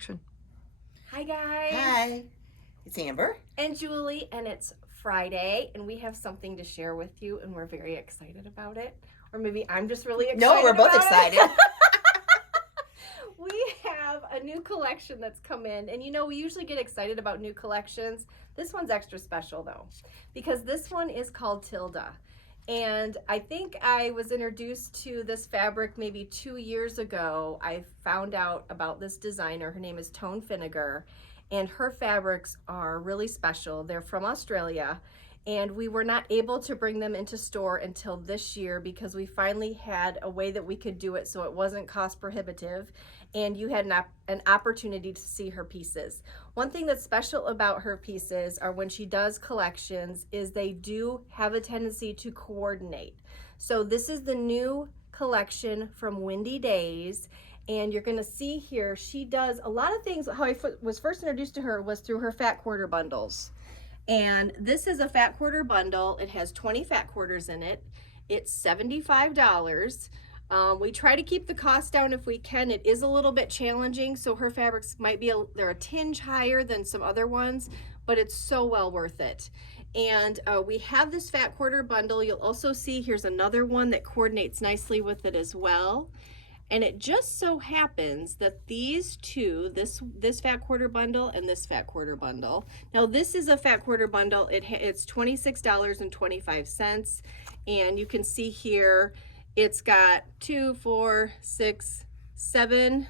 action. Hi guys. Hi, it's Amber. And Julie, and it's Friday, and we have something to share with you, and we're very excited about it. Or maybe I'm just really excited. No, we're both excited. We have a new collection that's come in, and you know, we usually get excited about new collections. This one's extra special though, because this one is called Tilda. And I think I was introduced to this fabric maybe 2 years ago. I found out about this designer. Her name is Tone Finnegar, and her fabrics are really special. They're from Australia, and we were not able to bring them into store until this year because we finally had a way that we could do it so it wasn't cost prohibitive, and you had an opportunity to see her pieces. One thing that's special about her pieces are when she does collections is they do have a tendency to coordinate. So this is the new collection from Windy Days, and you're gonna see here, she does a lot of things. How I was first introduced to her was through her fat quarter bundles. And this is a fat quarter bundle. It has 20 fat quarters in it. It's $75. We try to keep the cost down if we can. It is a little bit challenging, so her fabrics might be they're a tinge higher than some other ones, but it's so well worth it. And we have this fat quarter bundle. You'll also see here's another one that coordinates nicely with it as well. And it just so happens that these two, this fat quarter bundle and this fat quarter bundle. Now this is a fat quarter bundle. It's $26.25, and you can see here it's got 2, 4, 6, 7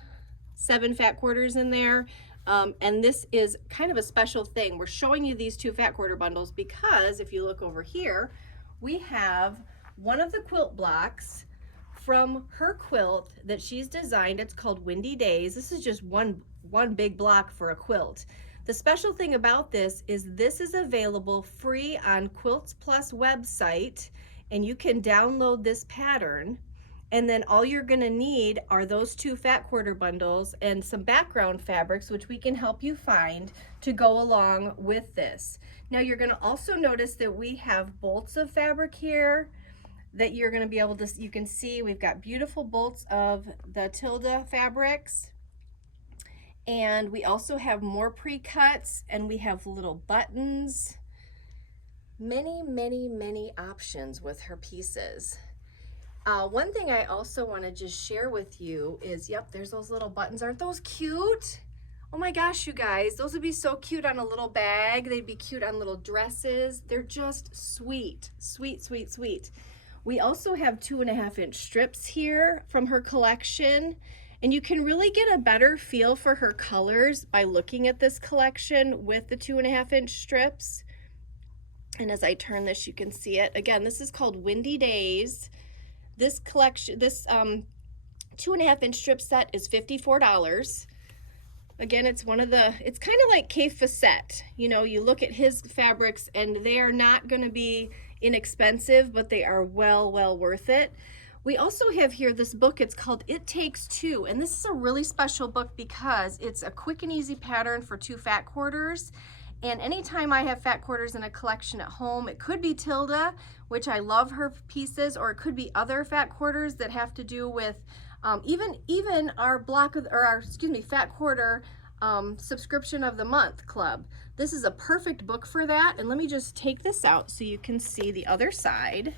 fat quarters in there. And this is kind of a special thing. We're showing you these two fat quarter bundles because if you look over here, we have one of the quilt blocks from her quilt that she's designed. It's called Windy Days. This is just one big block for a quilt. The special thing about this is available free on Quilts Plus website, and you can download this pattern, and then all you're gonna need are those two fat quarter bundles and some background fabrics, which we can help you find to go along with this. Now you're gonna also notice that we have bolts of fabric here that you're going to be able to, you can see we've got beautiful bolts of the Tilda fabrics, and we also have more pre-cuts, and we have little buttons. Many options with her pieces. One thing I also want to just share with you is, yep, there's those little buttons. Aren't those cute? Oh my gosh, you guys, those would be so cute on a little bag. They'd be cute on little dresses. They're just sweet. We also have 2.5-inch strips here from her collection, and you can really get a better feel for her colors by looking at this collection with the 2.5-inch strips. And as I turn this, you can see it. Again, this is called Windy Days. This collection, this 2.5-inch strip set is $54. Again, it's kind of like Kay Facette. You know, you look at his fabrics and they are not going to be inexpensive, but they are well worth it. We also have here this book. It's called It Takes Two, and this is a really special book because it's a quick and easy pattern for 2 fat quarters. And anytime I have fat quarters in a collection at home, it could be Tilda, which I love her pieces, or it could be other fat quarters that have to do with even our fat quarter subscription of the month club. This is a perfect book for that. And let me just take this out so you can see the other side.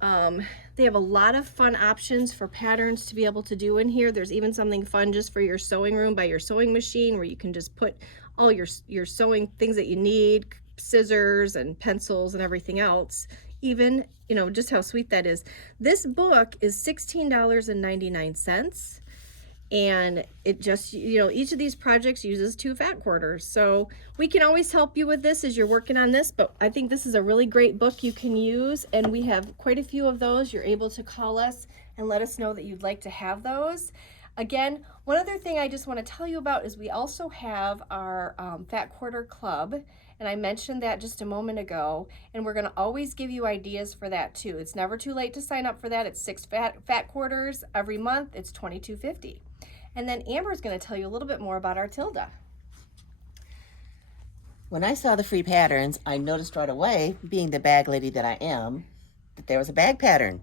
They have a lot of fun options for patterns to be able to do in here. There's even something fun just for your sewing room by your sewing machine, where you can just put all your sewing things that you need, scissors and pencils and everything else. Even, you know, just how sweet that is. This book is $16.99. And it just, you know, each of these projects uses 2 fat quarters. So we can always help you with this as you're working on this, but I think this is a really great book you can use, and we have quite a few of those. You're able to call us and let us know that you'd like to have those. Again, one other thing I just want to tell you about is we also have our fat quarter club, and I mentioned that just a moment ago, and we're going to always give you ideas for that too. It's never too late to sign up for that. It's 6 fat quarters every month. It's $22.50. And then Amber's going to tell you a little bit more about our Tilda. When I saw the free patterns, I noticed right away, being the bag lady that I am, that there was a bag pattern.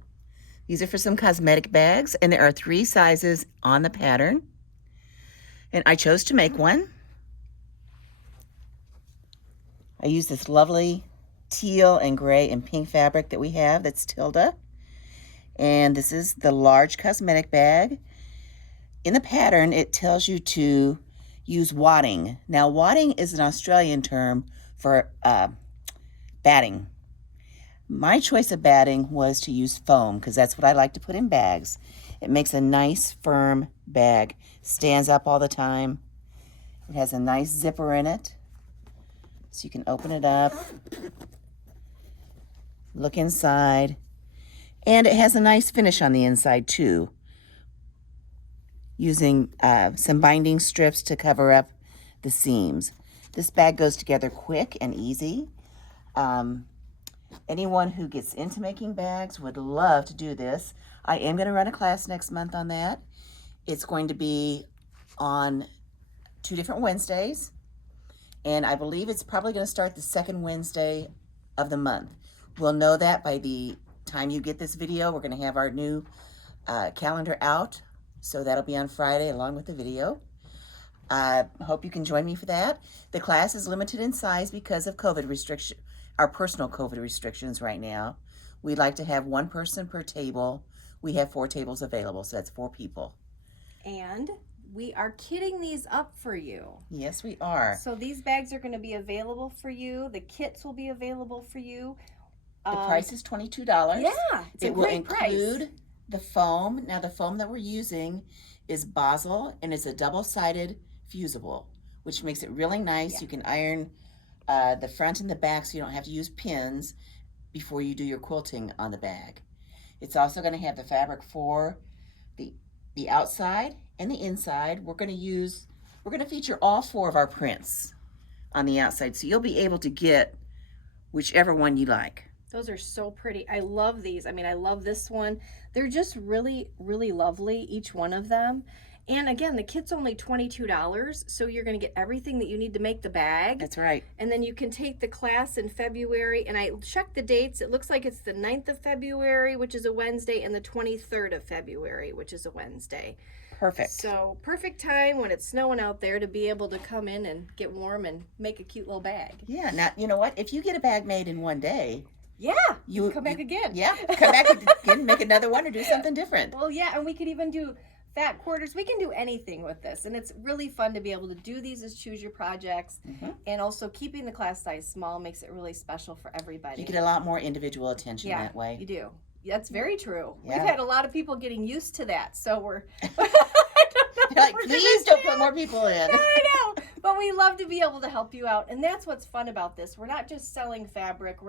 These are for some cosmetic bags, and there are 3 sizes on the pattern. And I chose to make one. I use this lovely teal and gray and pink fabric that we have, that's Tilda. And this is the large cosmetic bag. In the pattern, it tells you to use wadding. Now, wadding is an Australian term for batting. My choice of batting was to use foam because that's what I like to put in bags. It makes a nice, firm bag. Stands up all the time. It has a nice zipper in it, so you can open it up, look inside, and it has a nice finish on the inside too, using some binding strips to cover up the seams. This bag goes together quick and easy. Anyone who gets into making bags would love to do this. I am going to run a class next month on that. It's going to be on 2 different Wednesdays, and I believe it's probably going to start the second Wednesday of the month. We'll know that by the time you get this video. We're going to have our new calendar out, so that'll be on Friday along with the video. I hope you can join me for that. The class is limited in size because of COVID restriction, our personal COVID restrictions right now. We'd like to have 1 person per table. We have 4 tables available, so that's 4 people. And we are kitting these up for you. Yes, we are. So these bags are going to be available for you. The kits will be available for you. The price is $22. Yeah, it's a great price. It will include the foam. Now, the foam that we're using is Basel, and it's a double-sided fusible, which makes it really nice. Yeah. You can iron the front and the back so you don't have to use pins before you do your quilting on the bag. It's also going to have the fabric for the outside and the inside. We're going to feature all 4 of our prints on the outside, so you'll be able to get whichever one you like. Those are so pretty. I love these. I mean, I love this one. They're just really, really lovely, each one of them. And again, the kit's only $22, so you're going to get everything that you need to make the bag. That's right. And then you can take the class in February, and I checked the dates. It looks like it's the 9th of February, which is a Wednesday, and the 23rd of February, which is a Wednesday. Perfect. So perfect time when it's snowing out there to be able to come in and get warm and make a cute little bag. Yeah. Now, you know what? If you get a bag made in one day, yeah, you come back again. Yeah, come back again, make another one, or do something different. Well, yeah, and we could even do fat quarters. We can do anything with this, and it's really fun to be able to do these as choose your projects. And also keeping the class size small makes it really special for everybody. You get a lot more individual attention that way. You do. That's very true. Yeah. We've had a lot of people getting used to that, so we're like, please don't put more people in. I know, but we love to be able to help you out, and that's what's fun about this. We're not just selling fabric.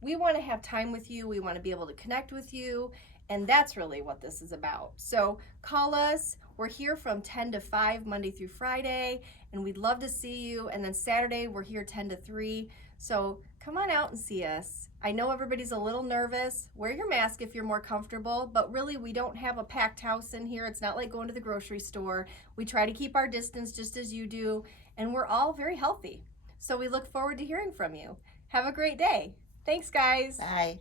We want to have time with you. We want to be able to connect with you. And that's really what this is about. So call us. We're here from 10 to 5, Monday through Friday. And we'd love to see you. And then Saturday, we're here 10 to 3. So come on out and see us. I know everybody's a little nervous. Wear your mask if you're more comfortable. But really, we don't have a packed house in here. It's not like going to the grocery store. We try to keep our distance just as you do. And we're all very healthy. So we look forward to hearing from you. Have a great day. Thanks, guys. Bye.